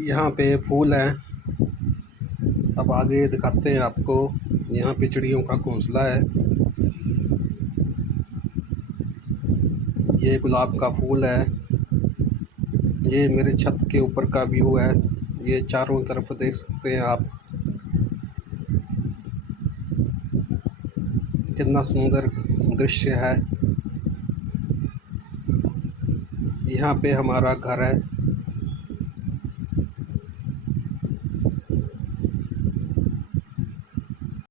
यहाँ पे फूल हैं। अब आगे दिखाते हैं आपको। यहाँ पे चिड़ियों का घोंसला है। ये गुलाब का फूल है। ये मेरे छत के ऊपर का व्यू है। ये चारों तरफ देख सकते हैं आप, कितना सुंदर दृश्य है। यहाँ पे हमारा घर है।